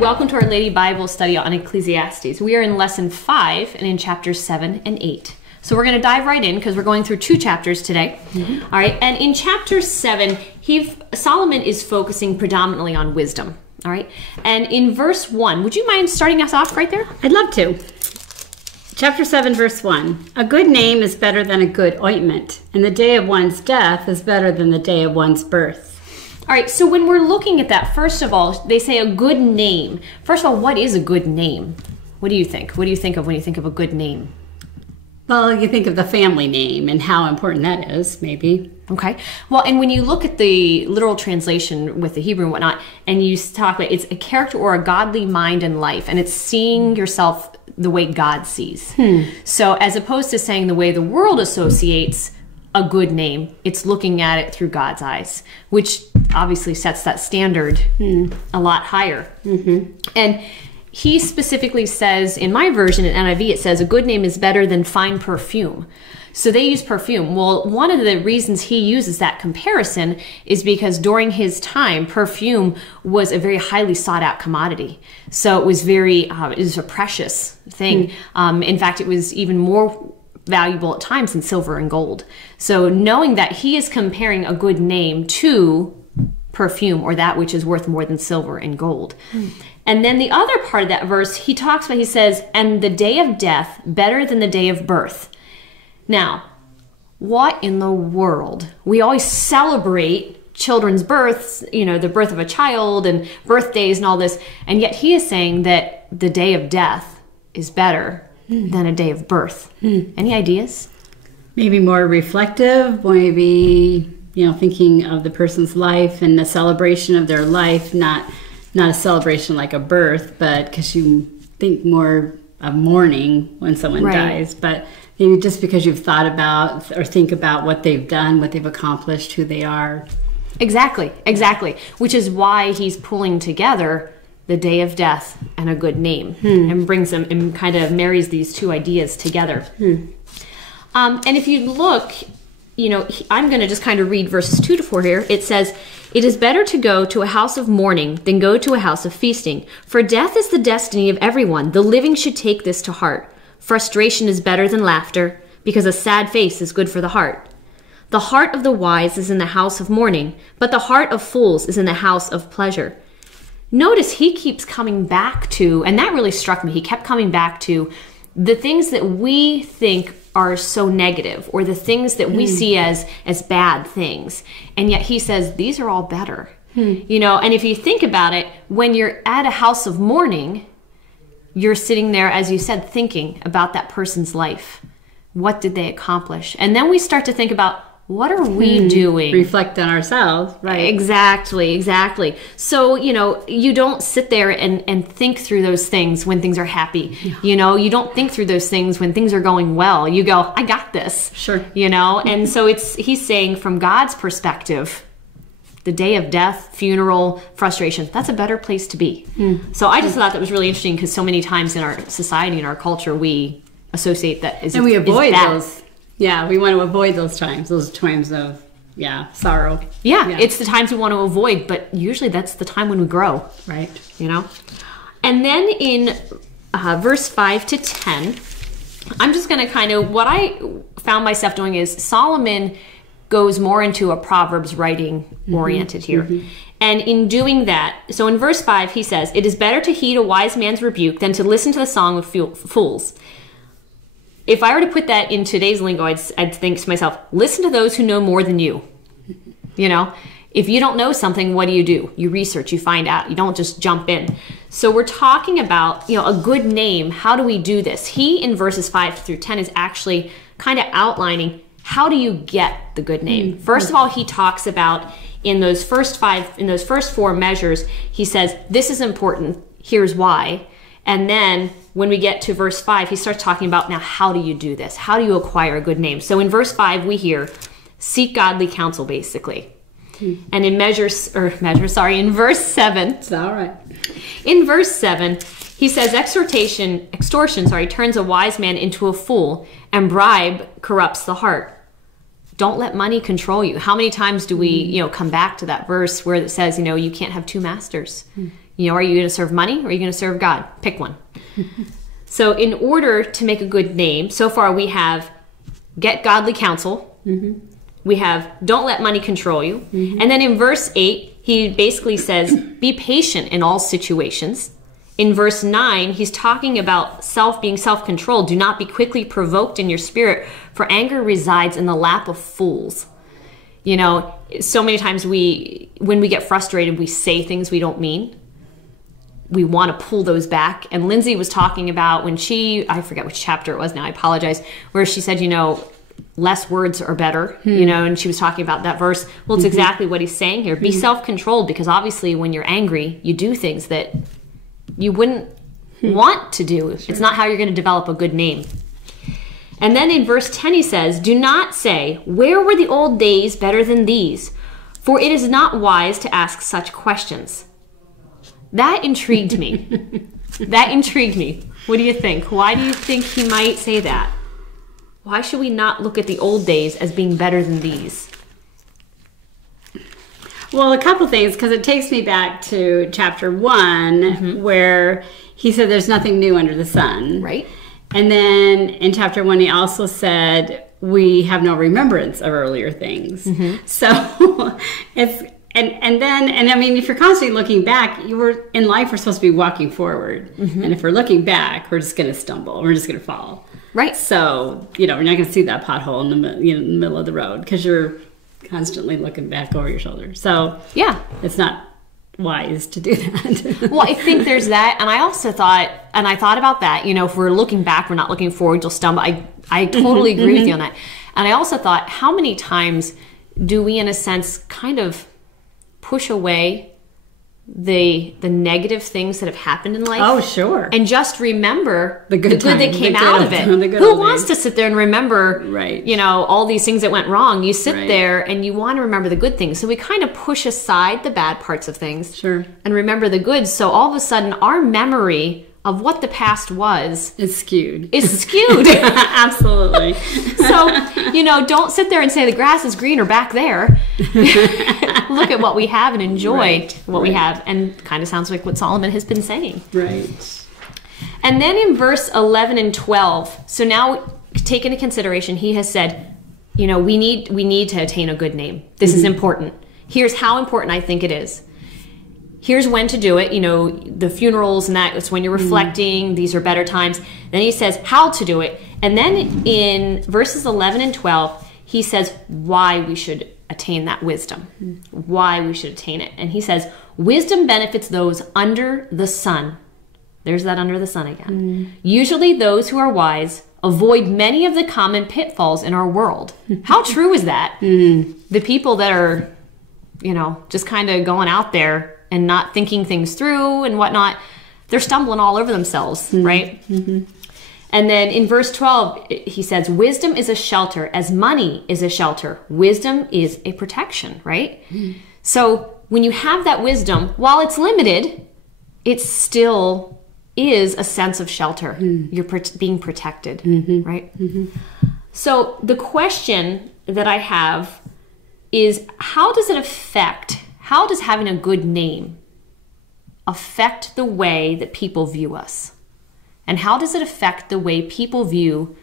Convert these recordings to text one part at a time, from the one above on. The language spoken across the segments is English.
welcome to our Lady Bible study on Ecclesiastes. We are in lesson 5 and in chapters 7 and 8. So we're going to dive right in because we're going through 2 chapters today. All right, and in chapter 7, Solomon is focusing predominantly on wisdom. All right, and in verse 1, would you mind starting us off right there? I'd love to. Chapter 7, verse 1. A good name is better than a good ointment, and the day of one's death is better than the day of one's birth. All right, so when we're looking at that, first of all, they say a good name. First of all, what is a good name? What do you think? What do you think of when you think of a good name? Well, you think of the family name and how important that is, maybe. Okay. Well, and when you look at the literal translation with the Hebrew and whatnot, and you talk about it's a character or a godly mind and life, and it's seeing yourself the way God sees. So as opposed to saying the way the world associates a good name, it's looking at it through God's eyes, which obviously sets that standard a lot higher. And he specifically says, in my version, in NIV, it says, a good name is better than fine perfume. So they use perfume. Well, one of the reasons he uses that comparison is because during his time, perfume was a very highly sought out commodity. So it was it was a precious thing. In fact, it was even more valuable at times than silver and gold. So knowing that he is comparing a good name to perfume, or that which is worth more than silver and gold. And then the other part of that verse, he says, and the day of death better than the day of birth. Now, what in the world? We always celebrate children's births, you know, the birth of a child and birthdays and all this, and yet he is saying that the day of death is better than a day of birth. Any ideas? Maybe more reflective, maybe, you know, thinking of the person's life and the celebration of their life, not a celebration like a birth, but because you think more of mourning when someone dies, but maybe just because you've thought about or think about what they've done, what they've accomplished, who they are. Exactly. Which is why he's pulling together the day of death and a good name and brings them and kind of marries these two ideas together. And if you look, you know, I'm going to just kind of read verses 2 to 4 here. It says, it is better to go to a house of mourning than go to a house of feasting. For death is the destiny of everyone. The living should take this to heart. Frustration is better than laughter, because a sad face is good for the heart. The heart of the wise is in the house of mourning, but the heart of fools is in the house of pleasure. Notice he keeps coming back to, and that really struck me, he kept coming back to the things that we think are so negative, or the things that we see as bad things. And yet he says, these are all better. You know, and if you think about it, when you're at a house of mourning, you're sitting there, as you said, thinking about that person's life. What did they accomplish? And then we start to think about, what are we doing? Reflect on ourselves, right? Exactly. So, you know, you don't sit there and think through those things when things are happy. You know, you don't think through those things when things are going well. You go, I got this. Sure. You know, and so he's saying from God's perspective, the day of death, funeral, frustration, that's a better place to be. So I just thought that was really interesting because so many times in our society, in our culture, we associate that as, and we avoid bad. Those. Yeah, we want to avoid those times of, sorrow. Yeah, it's the times we want to avoid, but usually that's the time when we grow. Right. You know? And then in verse 5 to 10, I'm just going to kind of, what I found myself doing is Solomon goes more into a Proverbs writing oriented here. And in doing that, so in verse 5, he says, it is better to heed a wise man's rebuke than to listen to the song of fools. If I were to put that in today's lingo, I'd think to myself, listen to those who know more than you. You know, if you don't know something, what do? You research, you find out. You don't just jump in. So we're talking about, you know, a good name. How do we do this? He, in verses 5 through 10, is actually kind of outlining, how do you get the good name? First of all, he talks about in those first 4 measures, he says, this is important. Here's why. And then when we get to verse 5, he starts talking about, now, how do you do this? How do you acquire a good name? So in verse 5, we hear, seek godly counsel, basically. And in in verse 7. It's all right. In verse 7, he says, extortion, turns a wise man into a fool, and bribe corrupts the heart. Don't let money control you. How many times do we, come back to that verse where it says, you can't have two masters. Are you going to serve money or are you going to serve God? Pick one. So in order to make a good name, so far we have get godly counsel. Mm-hmm. We have don't let money control you. Mm-hmm. And then in verse 8, he basically says, be patient in all situations. In verse 9, he's talking about being self-controlled. Do not be quickly provoked in your spirit, for anger resides in the lap of fools. So many times when we get frustrated, we say things we don't mean. We want to pull those back. And Lindsay was talking about when I forget which chapter it was now, I apologize, where she said, less words are better, and she was talking about that verse. Well, it's exactly what he's saying here. Be self-controlled, because obviously when you're angry, you do things that you wouldn't want to do. Sure. It's not how you're going to develop a good name. And then in verse 10 he says, do not say, where were the old days better than these? For it is not wise to ask such questions. That intrigued me. That intrigued me. What do you think? Why do you think he might say that? Why should we not look at the old days as being better than these? Well, a couple things, because it takes me back to chapter 1, where he said there's nothing new under the sun. Right. And then in chapter 1, he also said we have no remembrance of earlier things. Mm-hmm. So it's... And I mean, if you're constantly looking back, in life, we're supposed to be walking forward. Mm-hmm. And if we're looking back, we're just going to stumble. We're just going to fall. Right. So, we're not going to see that pothole in the middle of the road, because you're constantly looking back over your shoulder. So, yeah, it's not wise to do that. Well, I think there's that. And I also thought about that, if we're looking back, we're not looking forward, you'll stumble. I totally agree with you on that. And I also thought, how many times do we, in a sense, kind of push away the negative things that have happened in life? Oh, sure. And just remember the good that came out out of it. Who wants to sit there and remember, all these things that went wrong? You sit there and you want to remember the good things. So we kind of push aside the bad parts of things, sure, and remember the good. So all of a sudden, our memory of what the past was is skewed. Absolutely. So, don't sit there and say the grass is greener back there. Look at what we have and enjoy what we have. And kind of sounds like what Solomon has been saying. Right. And then in verse 11 and 12, so now take into consideration, he has said, we need to attain a good name. This is important. Here's how important I think it is. Here's when to do it, the funerals and that, it's when you're reflecting, these are better times. Then he says how to do it. And then in verses 11 and 12, he says why we should attain that wisdom, why we should attain it. And he says, wisdom benefits those under the sun. There's that under the sun again. Usually those who are wise avoid many of the common pitfalls in our world. How true is that? The people that are, just kind of going out there and not thinking things through and whatnot, they're stumbling all over themselves, right? Mm-hmm. And then in verse 12, he says, wisdom is a shelter as money is a shelter. Wisdom is a protection, right? So when you have that wisdom, while it's limited, it still is a sense of shelter. You're being protected, right? So the question that I have is, how does having a good name affect the way that people view us? And how does it affect the way people view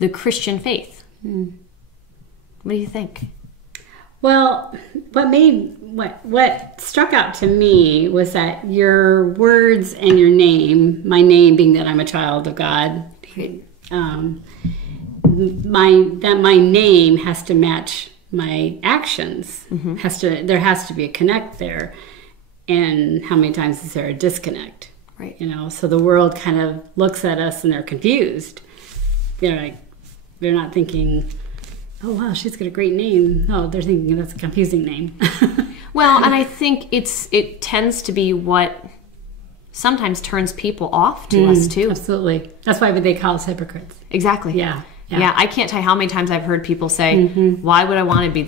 the Christian faith? What do you think? Well, what struck out to me was that your words and your name, my name being that I'm a child of God, my name has to match my actions. There has to be a connect there. And how many times is there a disconnect? Right. So the world kind of looks at us and they're confused. They're not thinking, oh wow, she's got a great name. No, they're thinking that's a confusing name. Well, and I think it tends to be what sometimes turns people off to us too. Absolutely. That's why they call us hypocrites. Exactly. Yeah. Yeah, I can't tell you how many times I've heard people say, why would I want to be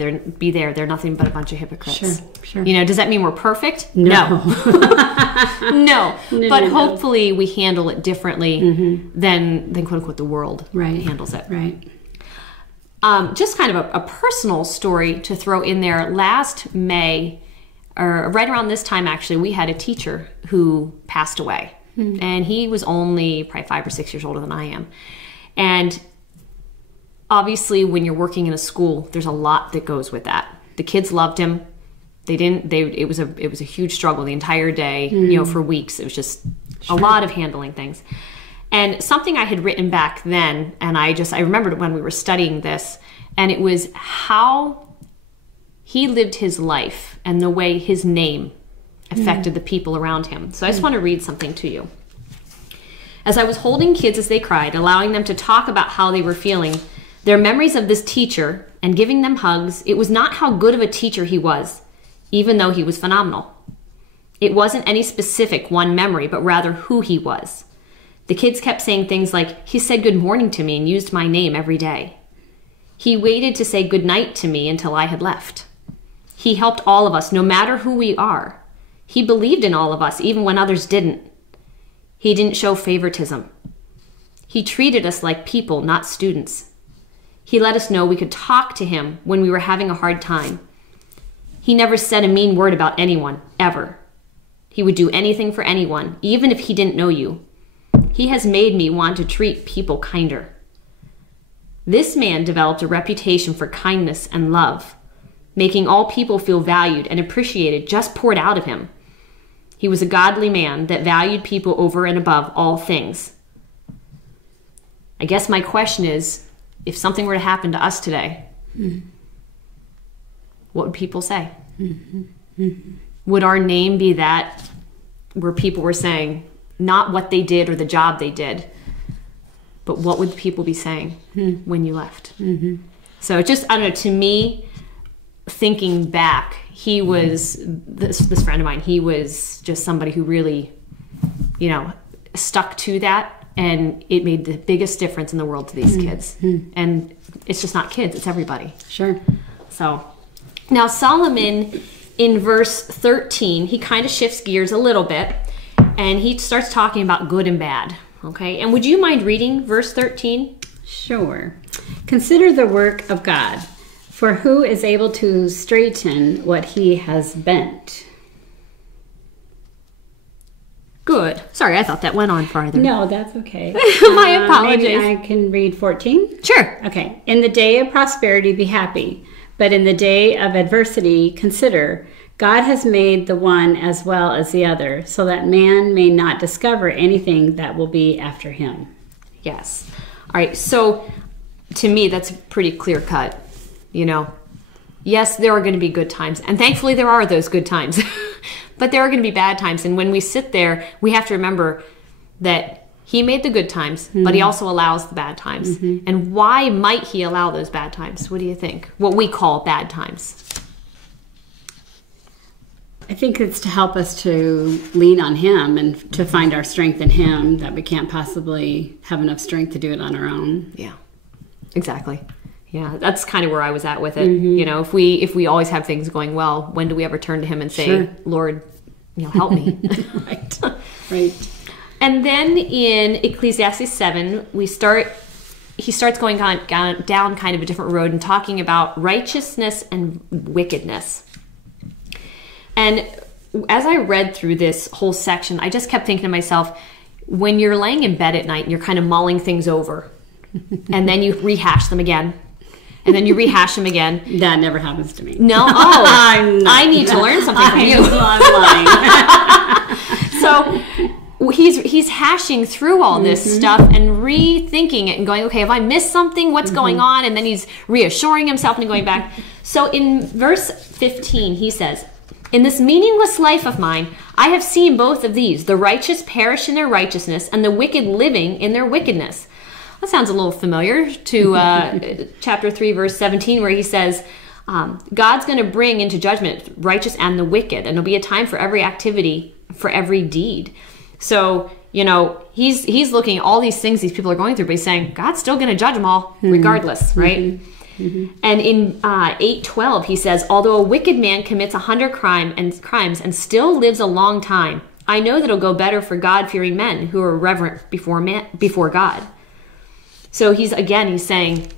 there? They're nothing but a bunch of hypocrites. Sure. Does that mean we're perfect? No. No. But hopefully we handle it differently than quote unquote the world handles it. Right. Just kind of a personal story to throw in there. Last May, or right around this time, actually, we had a teacher who passed away. And he was only probably 5 or 6 years older than I am. And obviously, when you're working in a school, there's a lot that goes with that. The kids loved him. It was a huge struggle the entire day, for weeks. It was just a lot of handling things. And something I had written back then, and I remembered when we were studying this, and it was how he lived his life and the way his name affected the people around him. So I just want to read something to you. As I was holding kids as they cried, allowing them to talk about how they were feeling, their memories of this teacher, and giving them hugs, it was not how good of a teacher he was, even though he was phenomenal. It wasn't any specific one memory, but rather who he was. The kids kept saying things like, he said good morning to me and used my name every day. He waited to say good night to me until I had left. He helped all of us, no matter who we are. He believed in all of us, even when others didn't. He didn't show favoritism. He treated us like people, not students. He let us know we could talk to him when we were having a hard time. He never said a mean word about anyone, ever. He would do anything for anyone, even if he didn't know you. He has made me want to treat people kinder. This man developed a reputation for kindness and love, making all people feel valued and appreciated just poured out of him. He was a godly man that valued people over and above all things. I guess my question is, if something were to happen to us today, what would people say? Would our name be that where people were saying, not what they did or the job they did, but what would people be saying when you left? So just, I don't know, to me, thinking back, he was, this friend of mine, he was just somebody who really, stuck to that, and it made the biggest difference in the world to these kids. And it's just not kids, it's everybody. Sure. So now Solomon, in verse 13, he kind of shifts gears a little bit, and he starts talking about good and bad. Okay, and would you mind reading verse 13? Sure. Consider the work of God, for who is able to straighten what he has bent? Good. Sorry, I thought that went on farther. No, that's okay. My apologies. Maybe I can read 14? Sure. Okay. In the day of prosperity, be happy. But in the day of adversity, consider, God has made the one as well as the other, so that man may not discover anything that will be after him. Yes. All right. So to me, that's pretty clear cut. Yes, there are going to be good times. And thankfully, there are those good times. But there are going to be bad times. And when we sit there, we have to remember that he made the good times, but he also allows the bad times. And why might he allow those bad times? What do you think? What we call bad times. I think it's to help us to lean on him and to find our strength in him, that we can't possibly have enough strength to do it on our own. Yeah, exactly. Yeah, that's kind of where I was at with it. If we always have things going well, when do we ever turn to him and say, sure, Lord, help me? Right. And then in Ecclesiastes 7, he starts going down kind of a different road and talking about righteousness and wickedness. And as I read through this whole section, I just kept thinking to myself, when you're laying in bed at night and you're kind of mulling things over, and then you rehash them again, and then you rehash them again. That never happens to me. No? Oh, I need to learn something from you. So he's hashing through all this stuff and rethinking it and going, okay, have I missed something? What's going on? And then he's reassuring himself and going back. So in verse 15, he says, in this meaningless life of mine, I have seen both of these, the righteous perish in their righteousness and the wicked living in their wickedness. That sounds a little familiar to chapter 3, verse 17, where he says, God's going to bring into judgment righteous and the wicked, and there'll be a time for every activity, for every deed. So, he's looking at all these things these people are going through, but he's saying, God's still going to judge them all, regardless, right? And in 8:12, he says, although a wicked man commits 100 crimes and still lives a long time, I know that it'll go better for God-fearing men who are reverent before God. So he's saying,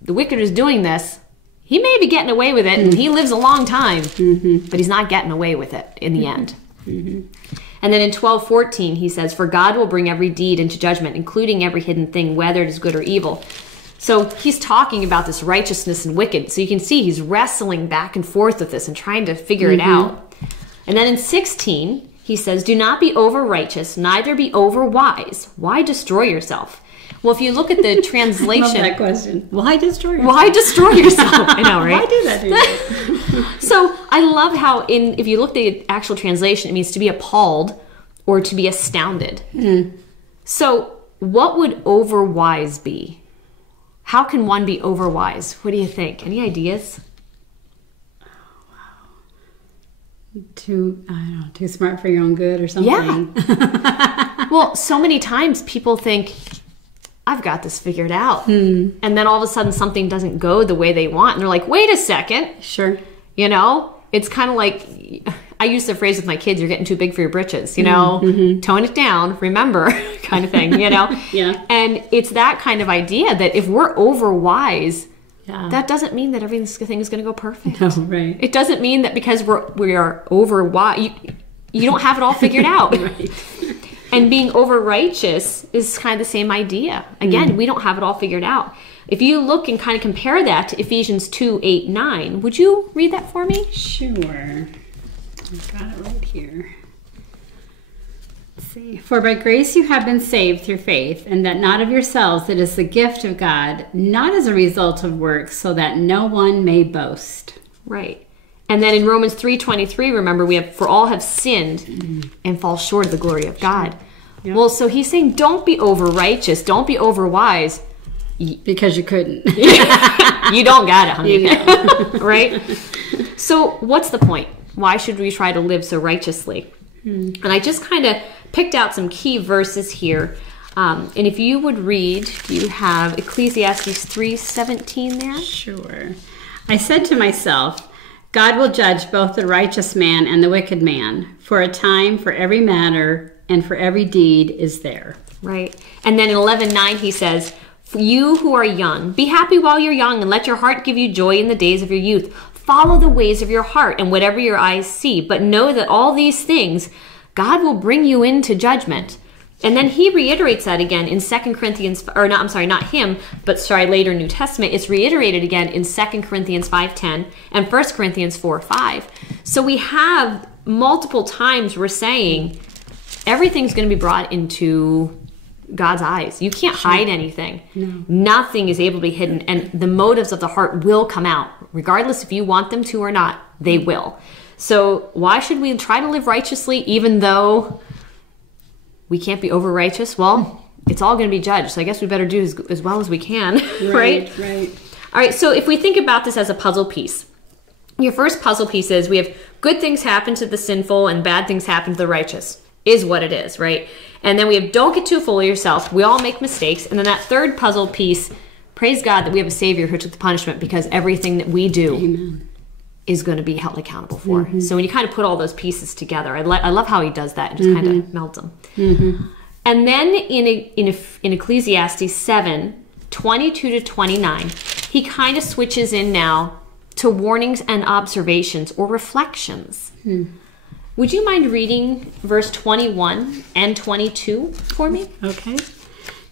the wicked is doing this, he may be getting away with it, and he lives a long time, but he's not getting away with it in the end. And then in 12:14, he says, "For God will bring every deed into judgment, including every hidden thing, whether it is good or evil." So he's talking about this righteousness and wicked. So you can see he's wrestling back and forth with this and trying to figure it out. And then in 16, he says, "Do not be over righteous, neither be over wise. Why destroy yourself?" Well, if you look at the translation... I love that question. Why destroy yourself? Why destroy yourself? I know, right? Why do that to yourself? So I love how if you look at the actual translation, it means to be appalled or to be astounded. So what would overwise be? How can one be overwise? What do you think? Any ideas? I don't know, too smart for your own good or something. Yeah. Well, so many times people think, I've got this figured out. And then all of a sudden something doesn't go the way they want. And they're like, wait a second. Sure. You know, it's kind of like, I use the phrase with my kids, you're getting too big for your britches, you know, tone it down, remember, kind of thing, you know? Yeah. And it's that kind of idea that if we're over wise, Yeah. that doesn't mean that everything is going to go perfect. No, right. It doesn't mean that because we are over wise, you don't have it all figured out. Right. And being over righteous is kind of the same idea. Again, we don't have it all figured out. If you look and kind of compare that to Ephesians 2:8-9, would you read that for me? Sure. I've got it right here. Let's see. "For by grace you have been saved through faith, and that not of yourselves, it is the gift of God, not as a result of works, so that no one may boast." Right. And then in Romans 3:23, remember, we have, "For all have sinned and fall short of the glory of God." Yep. Well, so he's saying, don't be over righteous, don't be over wise. Because you couldn't. You don't got it, honey. You know. Right? So what's the point? Why should we try to live so righteously? And I just kind of picked out some key verses here. And if you would read, you have Ecclesiastes 3:17 there. Sure. "I said to myself, God will judge both the righteous man and the wicked man, for a time for every matter and for every deed is there." Right. And then in 11:9 he says, "For you who are young, be happy while you're young, and let your heart give you joy in the days of your youth. Follow the ways of your heart and whatever your eyes see, but know that all these things God will bring you into judgment." And then he reiterates that again in 2 Corinthians, or not, I'm sorry, not him, but sorry, later New Testament. It's reiterated again in 2 Corinthians 5:10 and 1 Corinthians 4:5. So we have multiple times we're saying everything's going to be brought into God's eyes. You can't hide anything. No. Nothing is able to be hidden, and the motives of the heart will come out. Regardless if you want them to or not, they will. So why should we try to live righteously even though we can't be over righteous? Well, it's all going to be judged, so I guess we better do as well as we can. Right? Right. All right, so if we think about this as a puzzle piece, your first puzzle piece is we have good things happen to the sinful and bad things happen to the righteous, is what it is, right? And then we have don't get too full of yourself. We all make mistakes. And then that third puzzle piece, praise God that we have a Savior who took the punishment, because everything that we do Amen. is going to be held accountable for. So when you kind of put all those pieces together, I love how he does that and just kind of melds them. And then in Ecclesiastes 7:22-29, he kind of switches in now to warnings and observations or reflections. Would you mind reading verse 21 and 22 for me? Okay.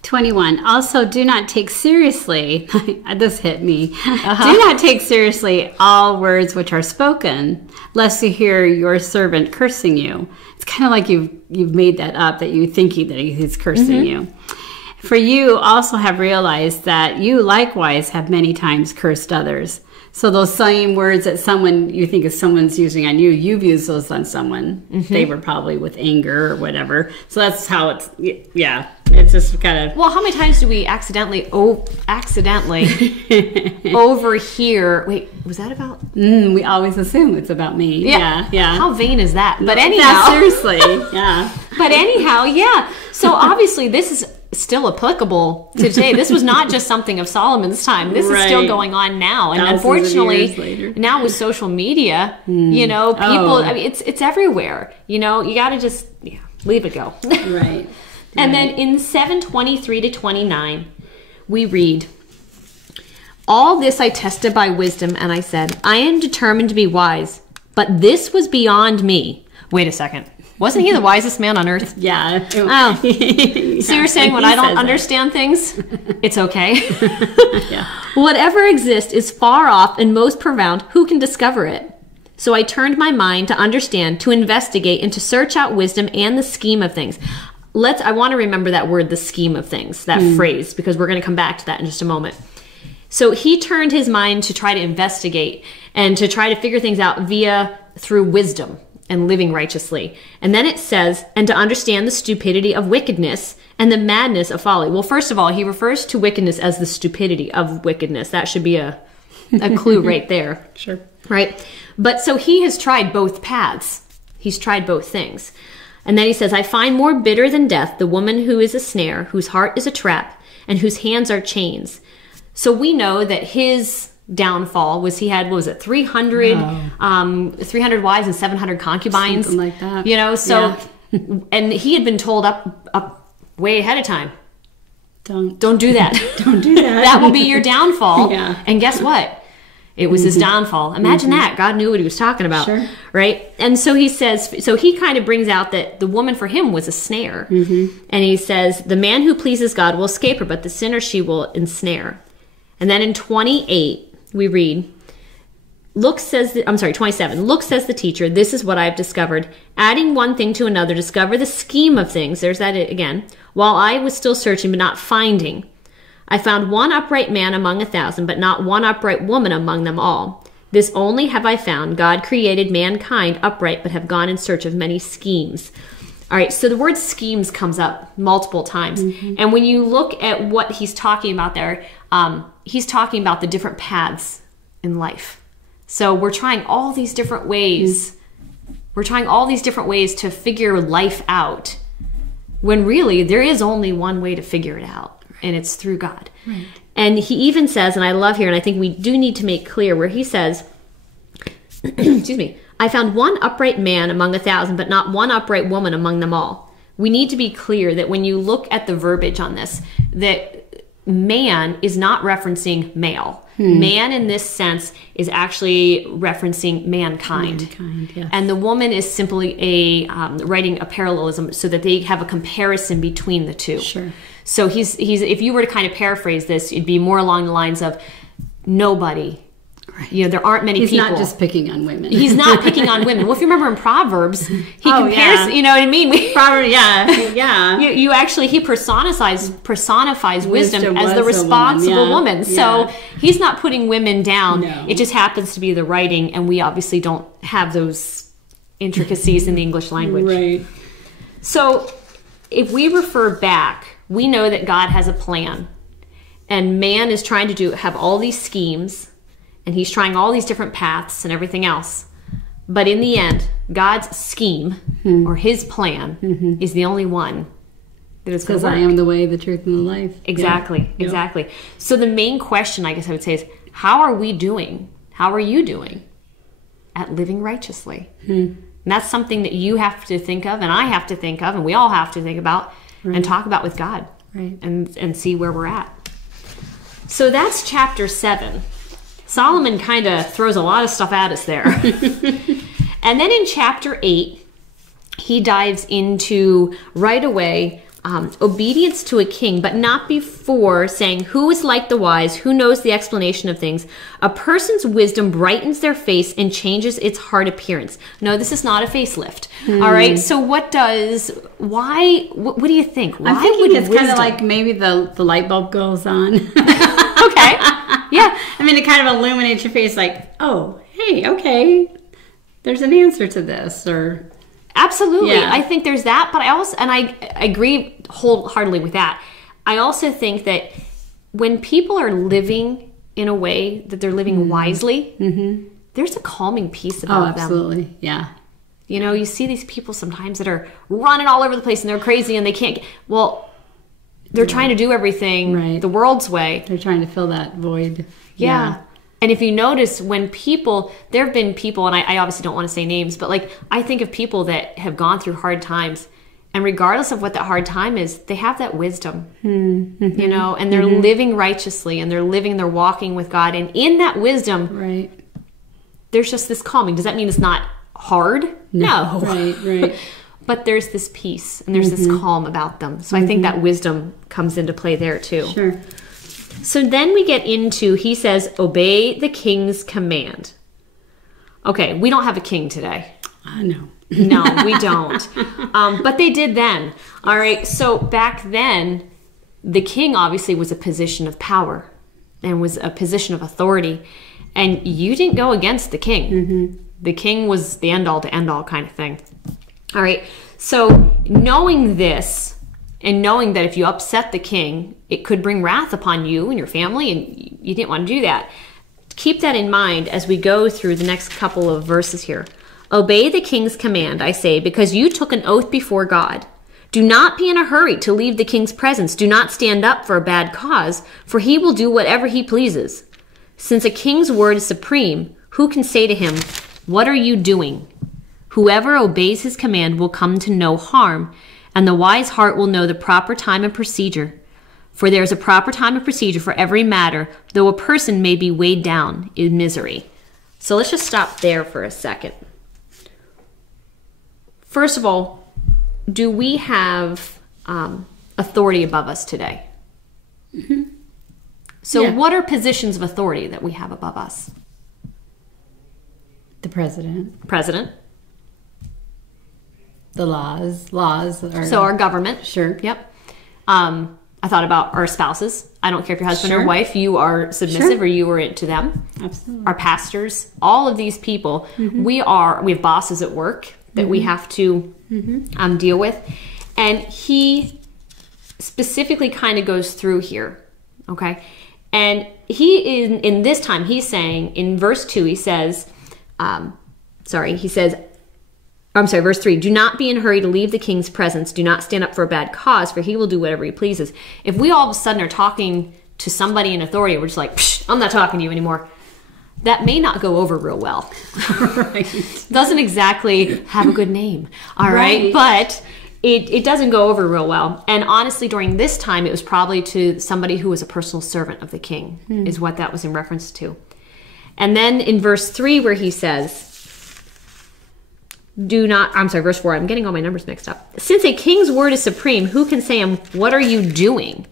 21. "Also, do not take seriously," this hit me, "do not take seriously all words which are spoken, lest you hear your servant cursing you." It's kind of like you've made that up, that you thinking that he's cursing you. "For you also have realized that you likewise have many times cursed others." So those same words that you think is someone's using on you, you've used those on someone. They were probably with anger or whatever. So that's how it's, yeah. It's just kind of... Well, how many times do we accidentally overhear... Wait, was that about... we always assume it's about me. Yeah. How vain is that? But No, anyhow... seriously, yeah. But anyhow, yeah. So obviously this is still applicable to today. This was not just something of Solomon's time. This is still Right. going on now. And Thousands of unfortunately, years later. now with social media, you know, people, I mean, it's everywhere. You know, you got to just leave it go. Right. And then in 7:23-29, we read, All this I tested by wisdom, and I said, I am determined to be wise, but this was beyond me. Wait a second. Wasn't he the wisest man on earth? Yeah. Oh. Yeah. So you're saying when I don't understand things, it's okay? Yeah. Whatever exists is far off and most profound. Who can discover it? So I turned my mind to understand, to investigate, and to search out wisdom and the scheme of things. I want to remember that word, the scheme of things, that phrase, because we're going to come back to that in just a moment. So he turned his mind to try to investigate and to try to figure things out through wisdom and living righteously. And then it says, and to understand the stupidity of wickedness and the madness of folly. Well, first of all, he refers to wickedness as the stupidity of wickedness. That should be a clue right there. Sure. Right? But so he has tried both paths. He's tried both things. And then he says, I find more bitter than death the woman who is a snare, whose heart is a trap, and whose hands are chains. So we know that his downfall was he had, 300 wives and 700 concubines. Something like that. You know, so, and he had been told up way ahead of time. Don't do that. Don't do that. That will be your downfall. Yeah. And guess what? It was his downfall. Imagine that. God knew what he was talking about. Sure. Right? And so he says, so he kind of brings out that the woman for him was a snare. And he says, the man who pleases God will escape her, but the sinner she will ensnare. And then in 28, we read, 27. Look, says the teacher, this is what I've discovered. Adding one thing to another, discover the scheme of things. There's that again. While I was still searching, but not finding. I found one upright man among 1,000, but not one upright woman among them all. This only have I found. God created mankind upright, but have gone in search of many schemes. All right, so the word schemes comes up multiple times. And when you look at what he's talking about there, he's talking about the different paths in life. So we're trying all these different ways. We're trying all these different ways to figure life out, when really there is only one way to figure it out. And it's through God. Right. And he even says, and I love here, and I think we do need to make clear, where he says, excuse me, I found one upright man among 1,000, but not one upright woman among them all. We need to be clear that when you look at the verbiage on this, that man is not referencing male. Man in this sense is actually referencing mankind. Yes. And the woman is simply writing a parallelism so that they have a comparison between the two. Sure. So he's if you were to kind of paraphrase this, it'd be more along the lines of nobody. Right. You know, there aren't many people. He's not just picking on women. He's not picking on women. Well, if you remember in Proverbs, he compares, you know what I mean? Proverbs, yeah. You actually, he personifies wisdom as the responsible woman. So he's not putting women down. No. It just happens to be the writing, and we obviously don't have those intricacies in the English language. Right. So if we refer back, we know that God has a plan, and man is trying to have all these schemes, and he's trying all these different paths and everything else. But in the end, God's scheme or his plan is the only one that is going to work. Because I am the way, the truth, and the life. Exactly. So the main question, I guess I would say, is how are we doing? How are you doing at living righteously? And that's something that you have to think of, and I have to think of, and we all have to think about and talk about with God and see where we're at. So that's chapter 7. Solomon kind of throws a lot of stuff at us there. And then in chapter 8, he dives into right away obedience to a king, but not before saying, who is like the wise, who knows the explanation of things? A person's wisdom brightens their face and changes its heart appearance. No, this is not a facelift. All right. So what do you think? Why I'm thinking it's kind wisdom? of like maybe the light bulb goes on. Okay. Yeah. I mean, it kind of illuminates your face like, oh, hey, okay, there's an answer to this, or... Absolutely. Yeah. I think there's that, but I agree wholeheartedly with that. I also think that when people are living in a way that they're living wisely, there's a calming peace about them. Absolutely. Yeah. You know, you see these people sometimes that are running all over the place and they're crazy and they can't they're trying to do everything the world's way. They're trying to fill that void. Yeah. And if you notice, there have been people, and I obviously don't want to say names, but like I think of people that have gone through hard times, And regardless of what that hard time is, they have that wisdom, you know, and they're living righteously and they're walking with God. And in that wisdom, Right. there's just this calming. Does that mean it's not hard? No. Right. But there's this peace and there's this calm about them. So I think that wisdom comes into play there too. Sure. So then we get into, he says, obey the king's command. Okay, we don't have a king today. No. No, we don't. But they did then. All right. So back then, the king obviously was a position of power and was a position of authority. And you didn't go against the king. The king was the end all to end all kind of thing. All right. So knowing this and knowing that if you upset the king, it could bring wrath upon you and your family, and you didn't want to do that. Keep that in mind as we go through the next couple of verses here. Obey the king's command, I say, because you took an oath before God. Do not be in a hurry to leave the king's presence. Do not stand up for a bad cause, for he will do whatever he pleases. Since a king's word is supreme, who can say to him, "What are you doing?" Whoever obeys his command will come to no harm, and the wise heart will know the proper time and procedure. For there is a proper time and procedure for every matter, though a person may be weighed down in misery. So let's just stop there for a second. First of all, do we have authority above us today? So what are positions of authority that we have above us? The president. President. The laws. So our government. Sure. Yep. I thought about our spouses. I don't care if your husband or Sure. wife, you are submissive or you are into them. Absolutely. Our pastors, all of these people, we have bosses at work that we have to deal with. And he specifically kind of goes through here, okay? And he, in this time, he's saying, in verse 2, he says, verse 3, do not be in a hurry to leave the king's presence. Do not stand up for a bad cause, for he will do whatever he pleases. If we all of a sudden are talking to somebody in authority, we're just like, psh, I'm not talking to you anymore. That may not go over real well. Right. Doesn't exactly have a good name. All right. But it doesn't go over real well. And honestly, during this time, it was probably to somebody who was a personal servant of the king, is what that was in reference to. And then in verse 3 where he says, verse 4, I'm getting all my numbers mixed up. Since a king's word is supreme, who can say him, what are you doing?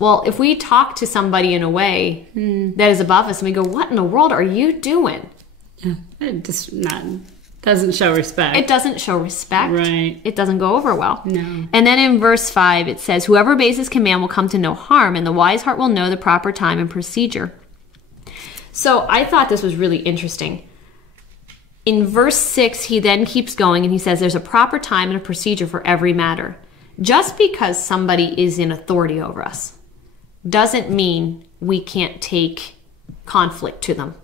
Well, if we talk to somebody in a way that is above us and we go, what in the world are you doing? It just doesn't show respect. It doesn't show respect. Right. It doesn't go over well. No. And then in verse 5, it says, whoever obeys his command will come to no harm, and the wise heart will know the proper time and procedure. So I thought this was really interesting. In verse 6, he then keeps going and he says there's a proper time and a procedure for every matter. Just because somebody is in authority over us doesn't mean we can't take conflict to them.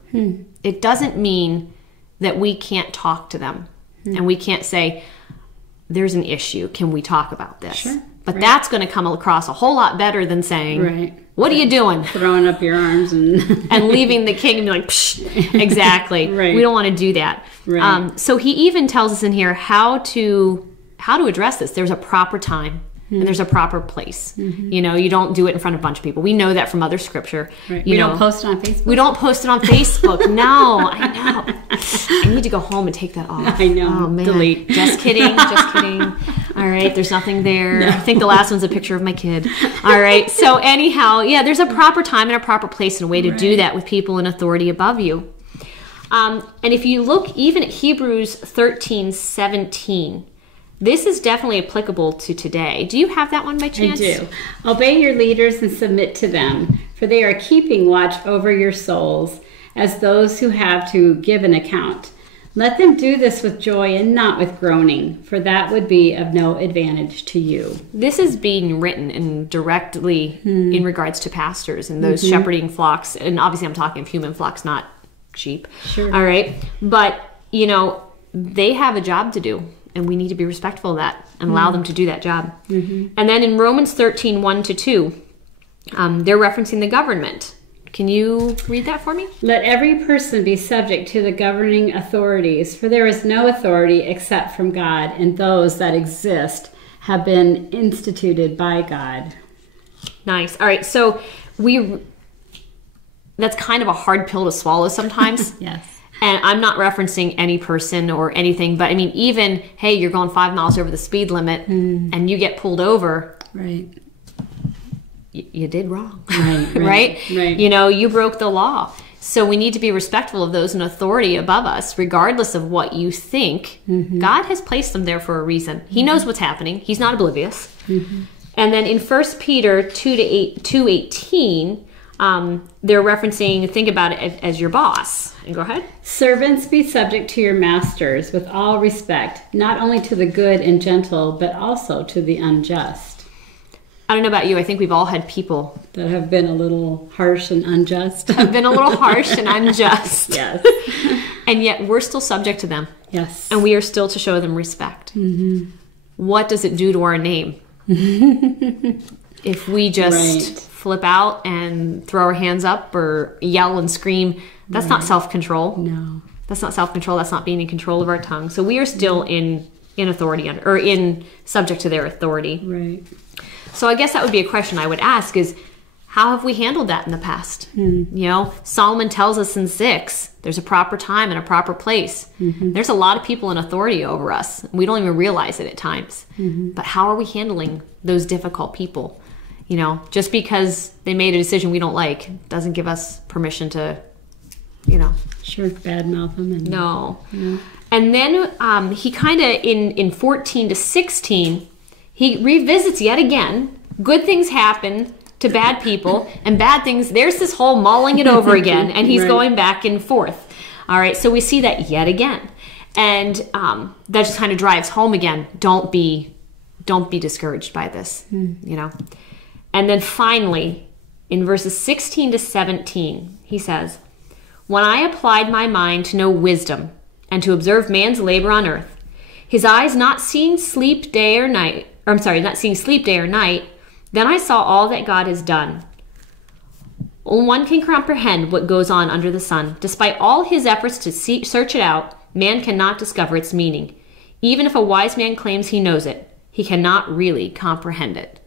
It doesn't mean that we can't talk to them and we can't say, there's an issue. Can we talk about this? Sure. But that's going to come across a whole lot better than saying, what are you doing? Throwing up your arms and leaving the king and be like, psh, exactly. Right. We don't want to do that. Right. So he even tells us in here how to address this. There's a proper time and there's a proper place. You know, you don't do it in front of a bunch of people. We know that from other scripture. Right. We don't post it on Facebook. We don't post it on Facebook. No, I know. I need to go home and take that off. I know. Oh, man. Delete. Just kidding. Just kidding. All right. There's nothing there. No. I think the last one's a picture of my kid. All right. So anyhow, yeah, there's a proper time and a proper place and a way to do that with people in authority above you. And if you look even at Hebrews 13:17, this is definitely applicable to today. Do you have that one by chance? I do. Obey your leaders and submit to them, for they are keeping watch over your souls as those who have to give an account. Let them do this with joy and not with groaning, for that would be of no advantage to you. This is being written in directly in regards to pastors and those shepherding flocks. And obviously I'm talking of human flocks, not sheep. Sure. All right. But, you know, they have a job to do. And we need to be respectful of that and allow them to do that job. And then in Romans 13:1-2, they're referencing the government. Can you read that for me? Let every person be subject to the governing authorities, for there is no authority except from God, and those that exist have been instituted by God. Nice. All right, so that's kind of a hard pill to swallow sometimes. Yes. And I'm not referencing any person or anything, but I mean, even, hey, you're going 5 miles over the speed limit and you get pulled over. Right. You did wrong. Right. Right? You know, you broke the law. So we need to be respectful of those in authority above us, regardless of what you think. God has placed them there for a reason. He knows what's happening. He's not oblivious. And then in 1 Peter 2:18, they're referencing, think about it as your boss. And go ahead. Servants, be subject to your masters with all respect, not only to the good and gentle, but also to the unjust. I don't know about you. I think we've all had people that have been a little harsh and unjust. Have been a little harsh and unjust. Yes. And yet we're still subject to them. Yes. And we are still to show them respect. What does it do to our name? If we just flip out and throw our hands up or yell and scream, that's not self-control. No. That's not self-control. That's not being in control of our tongue. So we are still in authority or in subject to their authority. Right. So I guess that would be a question I would ask is, how have we handled that in the past? You know, Solomon tells us in 6, there's a proper time and a proper place. There's a lot of people in authority over us. We don't even realize it at times. But how are we handling those difficult people? You know, just because they made a decision we don't like doesn't give us permission to, you know. Sure, badmouth them. No. And then he kind of, in 14 to 16, he revisits yet again. Good things happen to bad people, and bad things, there's this whole mulling it over again, and he's going back and forth. All right, so we see that yet again. And that just kind of drives home again. Don't be discouraged by this, you know. And then finally, in verses 16 to 17, he says, when I applied my mind to know wisdom and to observe man's labor on earth, his eyes not seeing sleep day or night, then I saw all that God has done. One can comprehend what goes on under the sun. Despite all his efforts to search it out, man cannot discover its meaning. Even if a wise man claims he knows it, he cannot really comprehend it.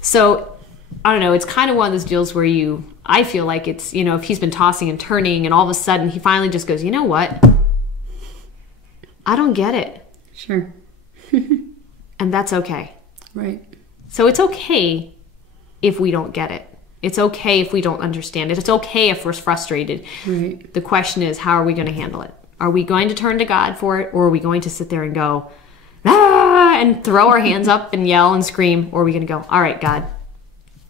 So, I don't know, it's kind of one of those deals where I feel like it's, you know, if he's been tossing and turning and all of a sudden he finally just goes, you know what? I don't get it. Sure. And that's okay. Right. So it's okay if we don't get it. It's okay if we don't understand it. It's okay if we're frustrated. Right. The question is, how are we going to handle it? Are we going to turn to God for it, or are we going to sit there and go, and throw our hands up and yell and scream, or are we going to go, all right, God,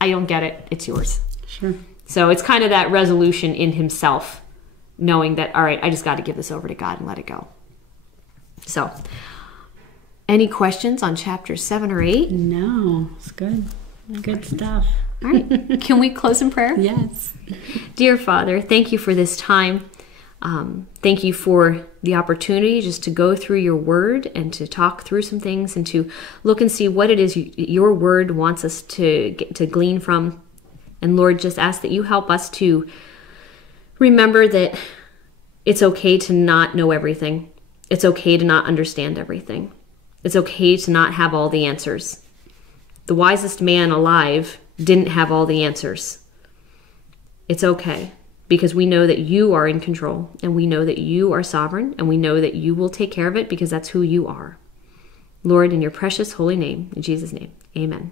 I don't get it. It's yours. Sure. So it's kind of that resolution in himself, knowing that, all right, I just got to give this over to God and let it go. So, any questions on chapters 7 or 8? No, it's good. Good stuff. All right. Can we close in prayer? Yes. Dear Father, thank you for this time. Thank you for the opportunity just to go through your word and to talk through some things and to look and see what it is your word wants us to glean from. And Lord, just ask that you help us to remember that it's okay to not know everything. It's okay to not understand everything. It's okay to not have all the answers. The wisest man alive didn't have all the answers. It's okay, because we know that you are in control, and we know that you are sovereign, and we know that you will take care of it because that's who you are. Lord, in your precious holy name, in Jesus' name, amen.